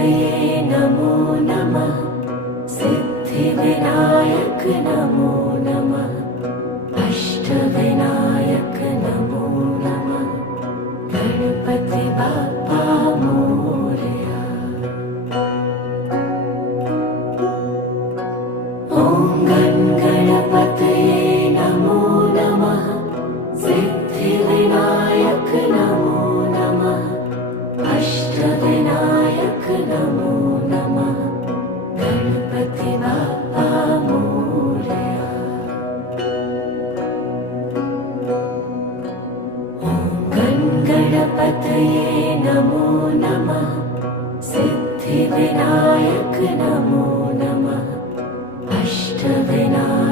गणपतये नमो नमः। सिद्धिविनायक नमो नमः। अष्टविनायक नमो नमः। गणपति बाप्पा मोरया। ॐ गणपतये नमो नमः। सिद्धिविनायक नमो नमः। अष्टविनायक नमो नमः। गणपति बाप्पा मोरया। ॐ गणपतये नमो नमः। सिद्धिविनायक नमो नमः। अष्टविनायक